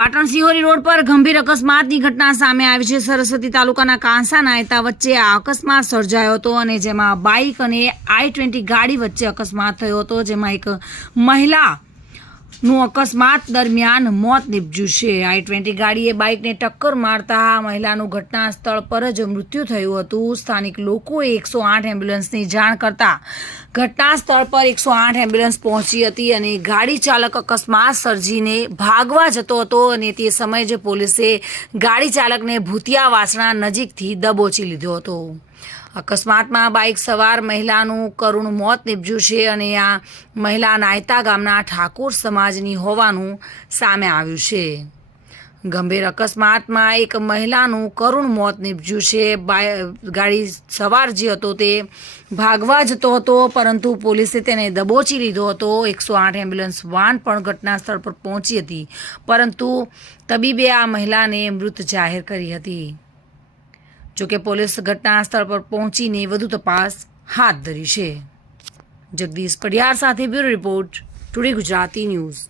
Patan Sihori road પર ગંભીર અકસ્માતની ઘટના સામે આવી છે। સરસ્વતી તાલુકાના કાંસા નાયતા વચ્ચે આ અકસ્માત સર્જાયો હતો અને જેમાં બાઇક અને i20 ગાડી વચ્ચે અકસ્માત થયો હતો, જેમાં એક મહિલાનું અકસ્માત દરમિયાન મોત નીપજ્યું છે। i20 ગાડીએ બાઇકને ટક્કર મારતા મહિલાનું ઘટના સ્થળ પર જ મૃત્યુ થયું હતું। સ્થાનિક લોકોએ 108 એમ્બ્યુલન્સની જાણ કરતા ઘટના સ્થળ પર 108 એમ્બ્યુલન્સ પહોંચી હતી અને ગાડી ચાલક અકસ્માત સર્જીને ભાગવા જતો હતો અને તે સમયે જ પોલીસે ગાડી ચાલકને ભૂતિયા વાસણા નજીકથી દબોચી લીધો હતો। અકસ્માતમાં બાઇક સવાર મહિલાનું કરુણ મોત નીપજ્યું છે અને આ મહિલા નાયતા ગામના ઠાકોર સમાજની હોવાનું સામે આવ્યું છે। ગંભીર અકસ્માતમાં એક મહિલાનું કરુણ મોત નીપજ્યું છે। ગાડી સવાર જે હતો તે ભાગવા જતો હતો, પરંતુ પોલીસે તેને દબોચી લીધો હતો। 108 એમ્બ્યુલન્સ વાન પણ ઘટના સ્થળ પર પહોંચી હતી, પરંતુ તબીબે આ મહિલાને મૃત જાહેર કરી હતી। જોકે પોલીસ ઘટના સ્થળ પર પહોંચીને વધુ તપાસ હાથ ધરી છે। જગદીશ પડિયાર સાથે bureau report, today Gujarati news.